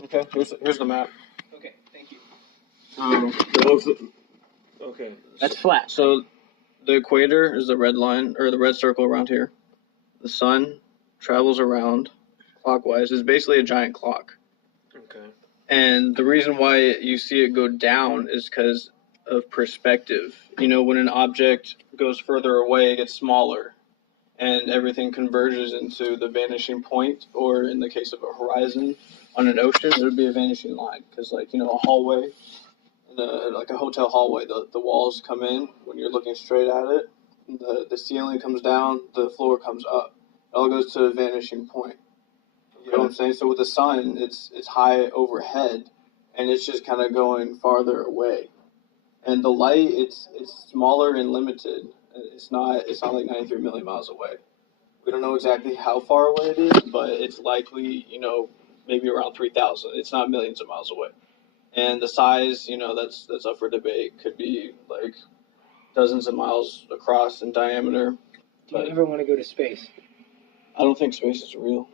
Nice. Okay, here's the map. Okay, thank you. Okay. That's flat. So the equator is the red line, or the red circle around here. The sun travels around clockwise. It's basically a giant clock. Okay. And the reason why you see it go down is because of perspective. You know, when an object goes further away, it gets smaller, and everything converges into the vanishing point, or in the case of a horizon on an ocean, it would be a vanishing line. Because, like, you know, a hallway, like a hotel hallway, the walls come in when you're looking straight at it, the ceiling comes down, the floor comes up. It all goes to a vanishing point. You know what I'm saying? So with the sun, it's high overhead, and it's just kind of going farther away. And the light, it's smaller and limited. It's not like 93 million miles away. We don't know exactly how far away it is, but it's likely, you know, maybe around 3,000. It's not millions of miles away. And the size, you know, that's up for debate. Could be like dozens of miles across in diameter. Do you ever want to go to space? I don't think space is real.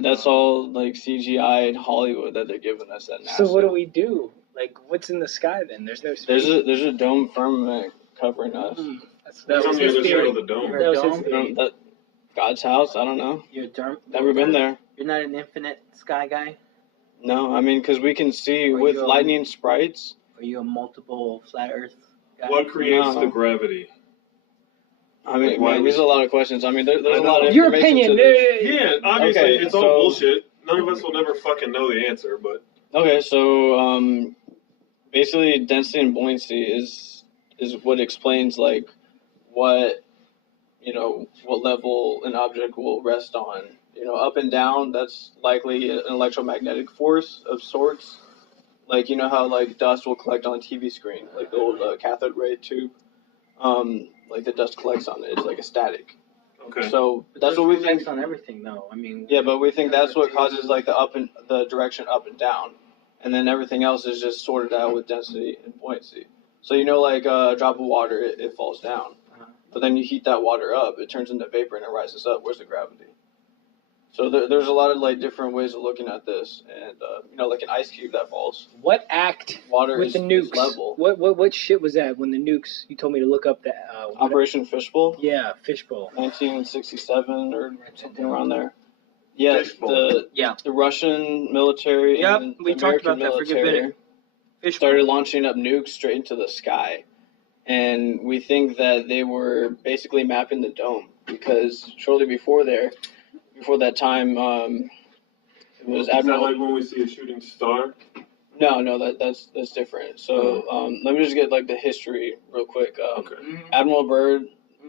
That's all like CGI and Hollywood that they're giving us at NASA. So what do we do? Like, what's in the sky then? There's no space. There's a dome firmament covering us. That was on the his other side theory. of the dome. That was his theory. That God's house? I don't know. You're a Never been there. You're not an infinite sky guy? No, I mean, because we can see Or with you're- lightning sprites. Are you a multiple flat Earth guy? What creates No. the gravity? I mean, Why man, we- there's a lot of questions. I mean, there's I a lot know. of Your information opinion. to this. Yeah, obviously Okay, it's all so- bullshit. None of us will never fucking know the answer, but Okay, so basically, density and buoyancy is what explains like what what level an object will rest on. Up and down, that's likely an electromagnetic force of sorts. Like how like dust will collect on a TV screen, like the old cathode ray tube. Like the dust collects on it. It's like a static. okay. So that's what we think. Reflects on everything, though. I mean, Yeah, but we think that's what causes like the direction up and down, and then everything else is just sorted out with density and buoyancy. So like a drop of water, it falls down, but then you heat that water up, it turns into vapor and it rises up. Where's the gravity? So there's a lot of like different ways of looking at this, and like an ice cube that falls. What act Water with is the nukes? level. What shit was that when the nukes? You told me to look up that. Operation Fishbowl, Yeah, fishbowl. 1967 or something around there. Yeah, Fishbowl. the Russian military Yep, and we the talked American about that for a good military minute. Fish started launching up nukes straight into the sky, and we think that they were basically mapping the dome because shortly before that time, it was Is that Admiral. like when we see a shooting star? No, that's different. So let me just get like the history real quick. Okay. Admiral Byrd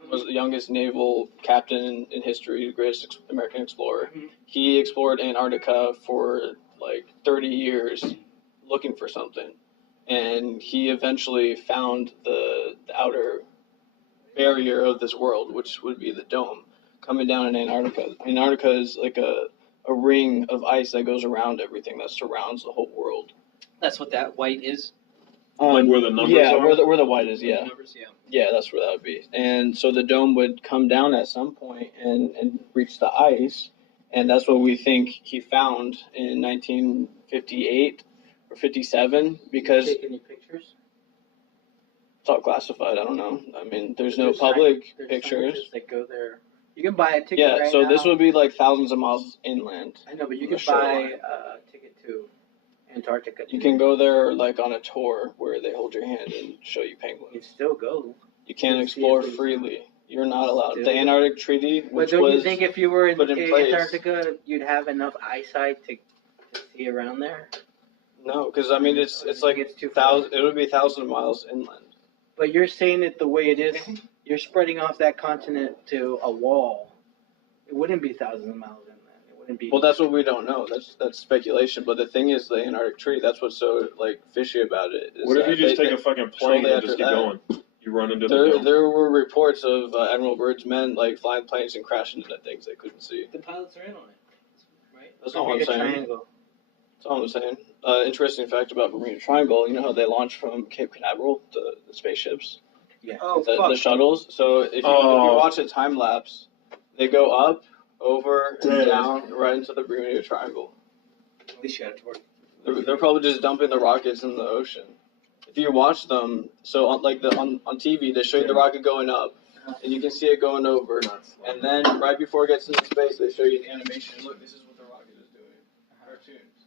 was the youngest naval captain in history, the greatest American explorer. He explored Antarctica for like 30 years looking for something. And he eventually found the outer barrier of this world, which would be the dome, coming down in Antarctica. Antarctica is like a ring of ice that goes around everything that surrounds the whole world. That's what that white is. Like where the numbers yeah, are? where the white is, yeah. Numbers, yeah. Yeah, that's where that would be. And so the dome would come down at some point and reach the ice. And that's what we think he found in 1958 or 57 because Take any pictures? it's all classified. I don't know. I mean, there's no There's public there's pictures. scientists that go there. You can buy a ticket Yeah, right so now. this would be like thousands of miles inland. I know, but you the can buy shoreline. a ticket to Antarctica. You can go there like on a tour where they hold your hand and show you You penguins. can still go. You can't see explore everything. freely. You're not allowed. Still. The Antarctic Treaty, But which don't you was think if you were in put in place. Antarctica, you'd have enough eyesight to see around there? no, because I mean it's like It's too far. it would be thousands of miles inland. But you're saying it the way it is. You're spreading off that continent to a wall. It wouldn't be thousands of miles inland. It wouldn't be. Well, that's what we don't know. That's speculation. But the thing is, the Antarctic Treaty. That's what's so like fishy about it. Is What if you that just they- take a fucking plane shortly and just after keep that- going? You run into the There, dome. there were reports of Admiral Byrd's men like flying planes and crashing into things they couldn't see. the pilots are in on it, right? That's not what I'm Bermuda saying. Triangle. That's all I'm saying. Interesting fact about Bermuda Triangle. You know how they launch from Cape Canaveral, the spaceships, Yeah. Oh, the shuttles. So if you watch a time lapse, they go up, over, and Dead. down, right into the Bermuda Triangle. At least you had it to work. They're probably just dumping the rockets in the ocean. If you watch them, so on on TV, they show you the rocket going up, and you can see it going over, and then right before it gets into space, they show you the animation. Look, this is what the rocket is doing. Cartoons.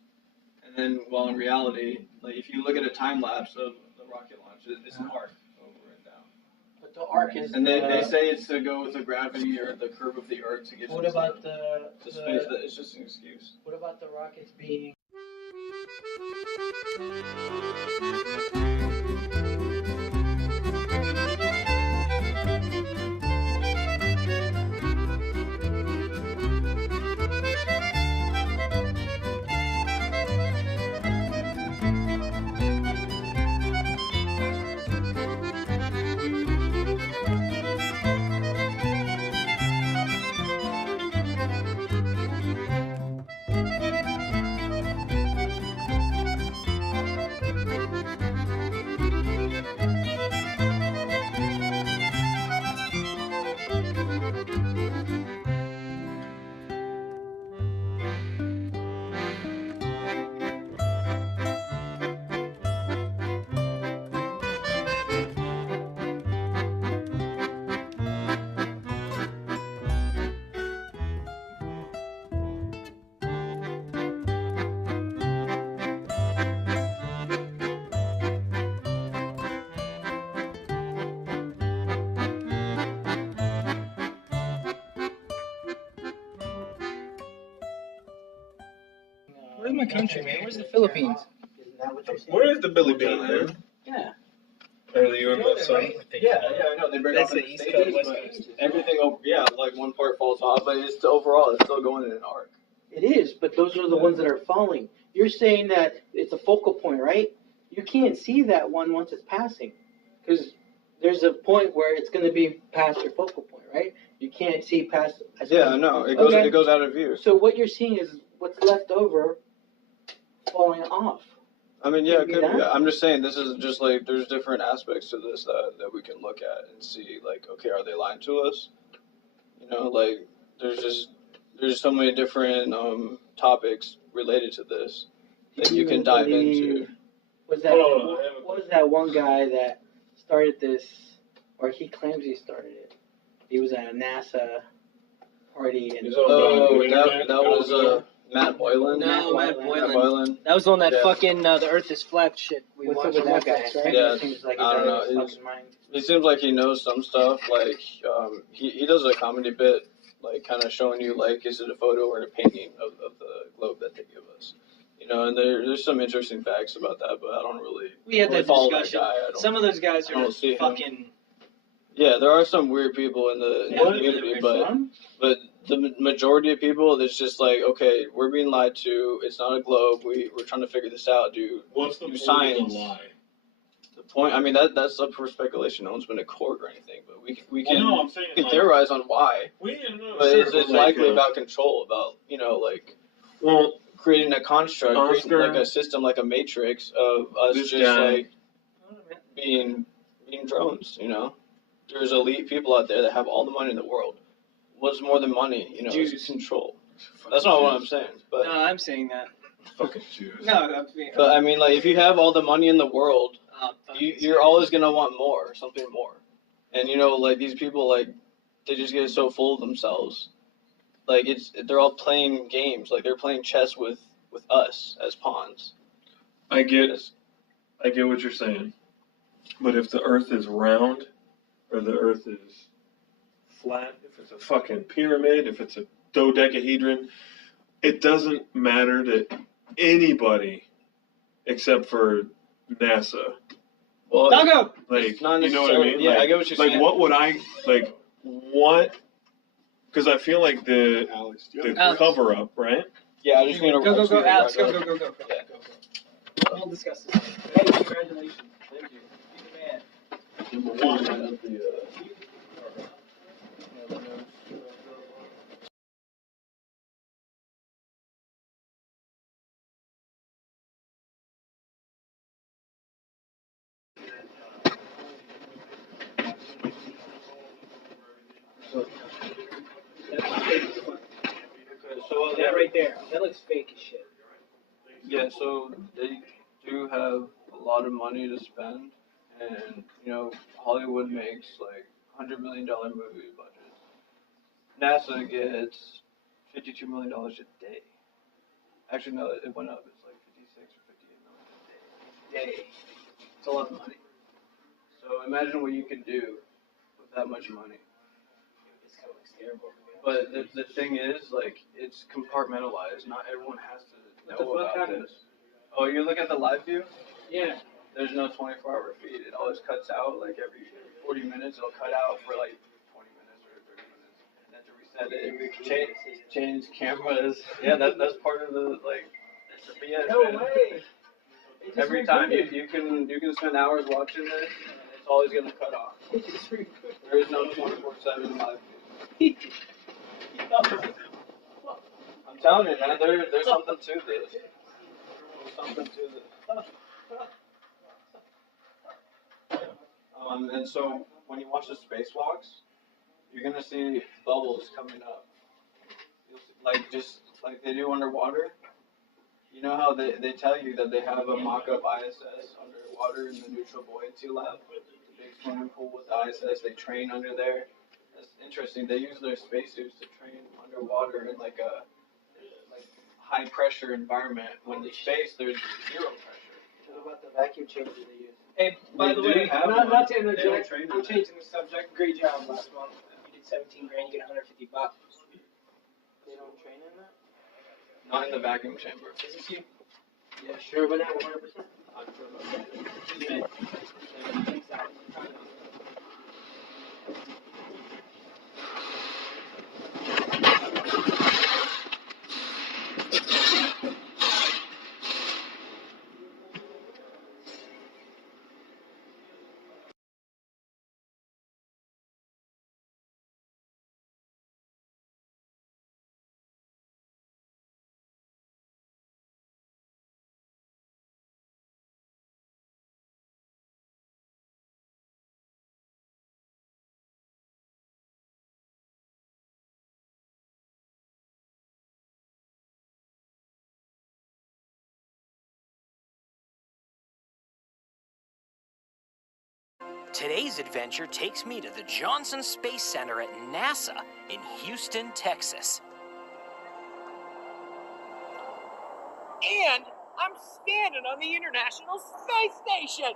And then, well, in reality, like if you look at a time lapse of the rocket launch, it's an arc over and down. But the arc is. And they say it's to go with the gravity or the curve of the Earth to get What you about to the? space. It's just an excuse. What about the rockets being? Where's my country, man? Where's the Philippines? Isn't that what you're saying? Where is the Billy Bean, man? Yeah. Are you in the sun? Yeah, I know. They break That's off the into East stages, Coast, but West Coast. everything over, yeah, like one part falls off, but it's overall, it's still going in an arc. It is, but those are the ones that are falling. You're saying that it's a focal point, right? You can't see that one once it's passing. Because there's a point where it's going to be past your focal point, right? You can't see past. Yeah, no, it goes out of view. So what you're seeing is what's left over falling off. I mean, yeah, it Could be could be. that. I'm just saying, this is just like, there's different aspects to this that we can look at and see, like, okay, are they lying to us? You know, like, there's so many different topics related to this that you can dive into. What was that one guy that started this, or he claims he started it? He was at a NASA party and That was Matt Boylan. No, Matt Boylan. Boylan. That was the one that Yeah. fucking the Earth is flat shit. We what's up watched with on that guy? Netflix, right? Yeah. Seems like I don't know. his fucking mind. It seems like he knows some stuff. Like he does a comedy bit, like kind of showing you like, is it a photo or a painting of the globe that they give us? You know, and there's some interesting facts about that, but I don't really. We had that follow discussion. That guy. I don't- Some of those guys I are don't see him. fucking. Yeah, there are some weird people in the community, but the majority of people, it's just like, okay, we're being lied to. It's not a globe. We're trying to figure this out, dude. What's the Do point science. of the lie? The point, I mean, that's up for speculation. No one's been to court or anything, but we can, Well, no, I'm saying, we can like, theorize on why. We didn't know. But it's Like, likely about control, about, you know, like well, creating a construct, creating Oscar, like a system, like a matrix of us this just guy. like being drones, you know? There's elite people out there that have all the money in the world. What's more than money? You know, it's control. That's not what I'm saying. But No, I'm saying that. Fucking Jews. No, I'm saying. but I mean, like, if you have all the money in the world, you're always gonna want more, something more. And you know, like these people, like they just get so full of themselves. Like they're all playing games. Like they're playing chess with us as pawns. I get what you're saying, but if the Earth is round, or the Earth is flat, if it's a fucking pyramid, if it's a dodecahedron, it doesn't matter to anybody except for NASA. Well, Doggo! Like, not you know what I mean? Yeah, like, I get what you're like saying. what would I like? What? Because I feel like the Alex. cover up, right? Yeah, I just need to Go, Alex, go. Yeah. We'll discuss this. Hey, congratulations. Thank you. You're the man. Number one. So That right there. That looks fake as shit. yeah, so they do have a lot of money to spend, and you know Hollywood makes like $100 million movie budgets. NASA gets $52 million a day. Actually, no, it went up. It's like 56 or 58 million a day. It's a lot of money. So imagine what you can do with that much money. This guy looks terrible. But the thing is, like, it's compartmentalized. Not everyone has to What the know fuck about happened? this. Oh, you look at the live view? Yeah. There's no 24-hour feed. It always cuts out, like, every 40 minutes. It'll cut out for, like, 20 minutes or 30 minutes. And then to reset it, change cameras. Yeah, that's part of the, like, it's a BS, No man. way. Every time. You can spend hours watching this, and it's always going to cut off. There is no 24/7 live feed. I'm telling you, man, there's something to this. There's something to this. And so when you watch the spacewalks, you're gonna see bubbles coming up. You'll see, like just like they do underwater. You know how they tell you that they have a mock-up ISS underwater in the neutral buoyancy lab, the big swimming pool with the ISS. They train under there. That's interesting. They use their spacesuits to train underwater in like a high pressure environment. When in space, there's zero pressure. What about the vacuum chamber they use? Hey, by the They way, do have not one. to They don't interject, train in I'm that. changing the subject. Great job last month. You did 17 grand, you get $150. They don't train in that? Not in the vacuum chamber. Is this you? Yeah, sure, but not 100%. I'm sure about that. Today's adventure takes me to the Johnson Space Center at NASA in Houston, Texas. And I'm standing on the International Space Station!